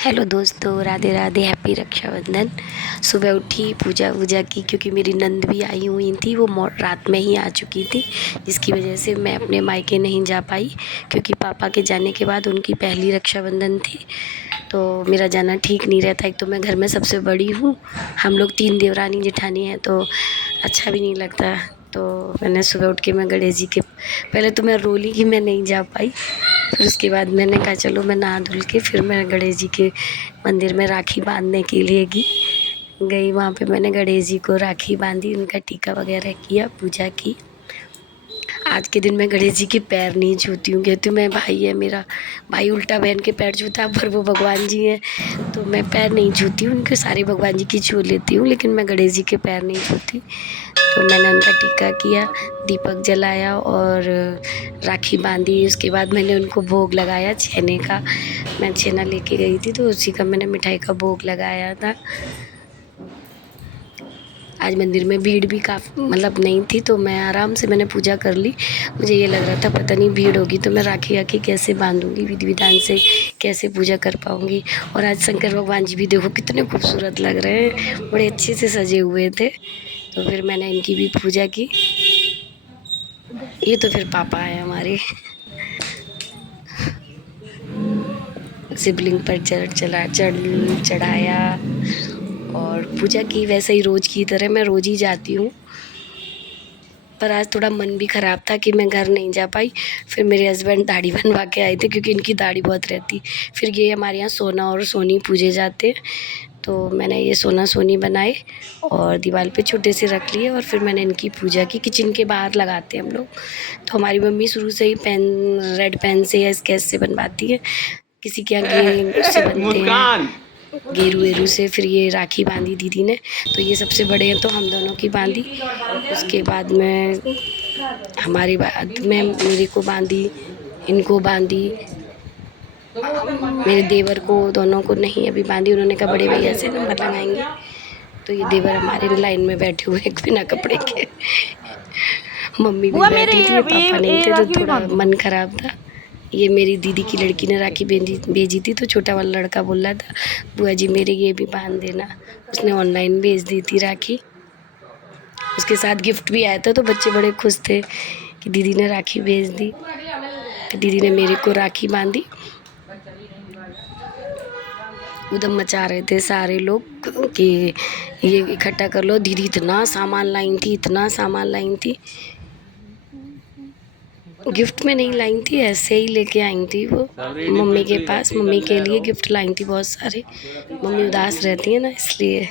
Hello दोस्तों, Radhe Radhe, happy Rakshabandhan. सुबह उठी, पूजा वूजा की, क्योंकि मेरी नंद भी आई हुई थी। वो रात में ही आ चुकी थी, जिसकी वजह से मैं अपने मायके नहीं जा पाई, क्योंकि पापा के जाने के बाद उनकी पहली रक्षाबंधन थी। तो मेरा जाना ठीक नहीं रहता। एक तो मैं घर में सबसे बड़ी हूँ, हम लोग 3 देवरानी जेठानी हैं, तो अच्छा भी नहीं लगता। तो मैंने सुबह उठ के मैं गणेश जी के, पहले तो मैं रोली कि मैं नहीं जा पाई। फिर उसके बाद मैंने कहा चलो मैं नहा धुल के फिर मैं गणेश जी के मंदिर में राखी बांधने के लिए गई। वहाँ पे मैंने गणेश जी को राखी बांधी, उनका टीका वगैरह किया, पूजा की। आज के दिन मैं गणेश जी के पैर नहीं छूती हूँ, कहती हूँ मैं, भाई है मेरा, भाई उल्टा बहन के पैर छूता है, पर वो भगवान जी हैं, तो मैं पैर नहीं छूती हूँ उनके। सारे भगवान जी की छू लेती हूँ, लेकिन मैं गणेश जी के पैर नहीं छूती। तो मैंने उनका टीका किया, दीपक जलाया और राखी बांधी। उसके बाद मैंने उनको भोग लगाया छेने का। मैं छेना लेके गई थी, तो उसी का मैंने मिठाई का भोग लगाया था। आज मंदिर में भीड़ भी काफ़ी मतलब नहीं थी, तो मैं आराम से मैंने पूजा कर ली। मुझे ये लग रहा था पता नहीं भीड़ होगी तो मैं राखी आके कैसे बांधूंगी, विधि विधान से कैसे पूजा कर पाऊंगी। और आज शंकर भगवान जी भी देखो कितने खूबसूरत लग रहे हैं, बड़े अच्छे से सजे हुए थे। तो फिर मैंने इनकी भी पूजा की। ये तो फिर पापा है हमारे, शिवलिंग पर चढ़ाया और पूजा की। वैसे ही रोज़ की तरह मैं रोज़ ही जाती हूँ, पर आज थोड़ा मन भी ख़राब था कि मैं घर नहीं जा पाई। फिर मेरे हस्बैंड दाढ़ी बनवा के आए थे, क्योंकि इनकी दाढ़ी बहुत रहती। फिर ये हमारे यहाँ सोना और सोनी पूजे जाते हैं, तो मैंने ये सोना सोनी बनाए और दीवार पे छोटे से रख लिए। और फिर मैंने इनकी पूजा की। किचन के बाहर लगाते हैं हम लोग। तो हमारी मम्मी शुरू से ही पेन, रेड पेन से या स्केच से बनवाती है, किसी के यहाँ उससे बनते हैं, गेरू वेरू से। फिर ये राखी बांधी दीदी ने, तो ये सबसे बड़े हैं तो हम दोनों की बांधी। उसके बाद में हमारी बाद में मेरे को बांधी, इनको बांधी, मेरे देवर को, दोनों को नहीं अभी बांधी। उन्होंने कहा बड़े भैया से नंबर लगाएंगे, तो ये देवर हमारे लाइन में बैठे हुए बिना कपड़े के। मम्मी भी बैठी थी, पापा नहीं थे, तो थोड़ा मन खराब था। ये मेरी दीदी की लड़की ने राखी भेजी थी, तो छोटा वाला लड़का बोल रहा था बुआ जी मेरे ये भी बांध देना। उसने ऑनलाइन भेज दी थी राखी। उसके साथ गिफ्ट भी आया था, तो बच्चे बड़े खुश थे कि दीदी ने राखी भेज दी। तो दीदी ने मेरे को राखी बांधी। उधम मचा रहे थे सारे लोग कि ये इकट्ठा कर लो, दीदी इतना सामान लाई थी, इतना सामान लाई थी। गिफ्ट में नहीं लाई थी, ऐसे ही लेके आई थी वो मम्मी के पास। मम्मी के लिए गिफ्ट लाई थी बहुत सारे। मम्मी उदास रहती है ना, इसलिए।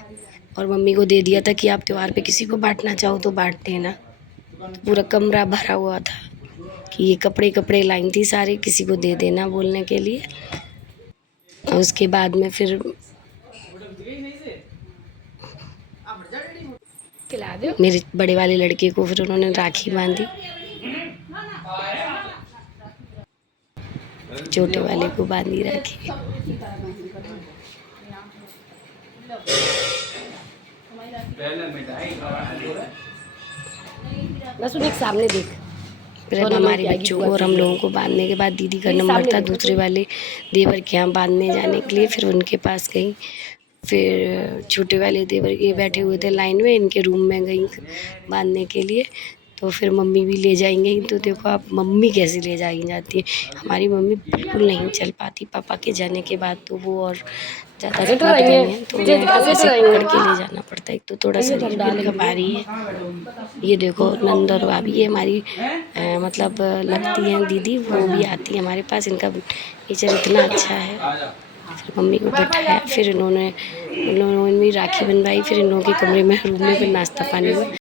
और मम्मी को दे दिया था कि आप त्योहार पे किसी को बांटना चाहो तो बांट देना। तो पूरा कमरा भरा हुआ था कि ये कपड़े कपड़े लाई थी सारे, किसी को दे देना बोलने के लिए। और उसके बाद में फिर मेरे बड़े वाले लड़के को फिर उन्होंने राखी बांधी, छोटे वाले को बांधी राखी। एक सामने देख। फिर हमारे बच्चों को और हम लोगों को बांधने के बाद दीदी का नंबर था दूसरे वाले देवर के यहाँ बांधने जाने के लिए। फिर उनके पास गई। फिर छोटे वाले देवर ये बैठे हुए थे लाइन में, इनके रूम में गई बांधने के लिए। तो फिर मम्मी भी ले जाएंगे, तो देखो आप मम्मी कैसे ले जाई जाती है। हमारी मम्मी बिल्कुल नहीं चल पाती पापा के जाने के बाद, तो वो और ज़्यादा तो गई हैं, तो उन्हें ऐसे पकड़ के ले जाना पड़ता है। एक तो थोड़ा शरीर भी भारी है। ये देखो नंद और भाभी, ये हमारी मतलब लगती हैं दीदी, वो भी आती है हमारे पास। इनका नेचर इतना अच्छा है। फिर मम्मी को बैठाया, फिर इन्होंने भी राखी बनवाई। फिर इन लोगों के कमरे में, रूम में फिर नाश्ता पानी हुआ।